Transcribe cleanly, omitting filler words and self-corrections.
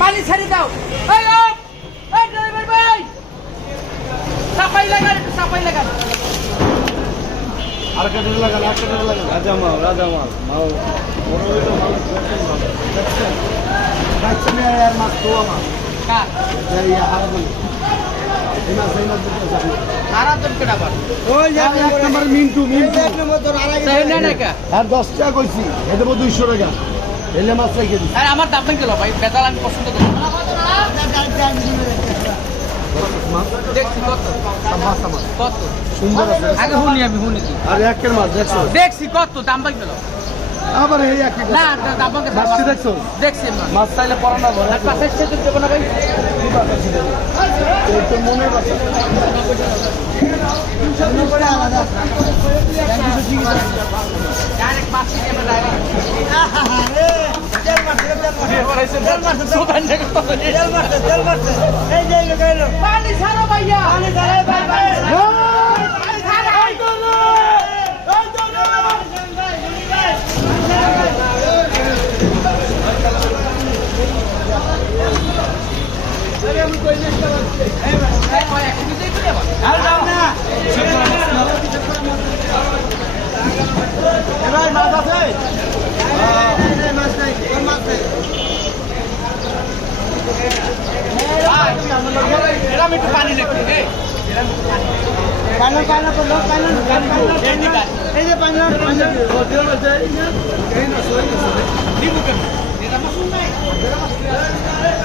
পানি ছাড়ি দাও সাফাই লাগান একটু সাফাই লাগান আর একটা লাগান রাজামাল মাল আর 10 টাকা কইছি এটা 200 টাকা এলে মাছ রেখে দিই আমার দাম গেল ভাই বেতাল আমি পছন্দ করি দেখছি কত সুন্দর আছে আগে আমি শুনি আর একের মাছ দেখছো দেখছি কত দাম পাই গেল আবার এই এক না দাম মাছটি দেখছো দেখছি মাছ চাইলে পড়া না বলে পাশের সাথে দেবো না ভাই তো মনে আছে ডাইরেক্ট মাছ দিয়ে আমরা ডাইরেক্ট পানি ছাড়ো ভাইয়া পানি ছাড়ো ভাই মাছ আছে একটু পানি নাকি এই যে পানি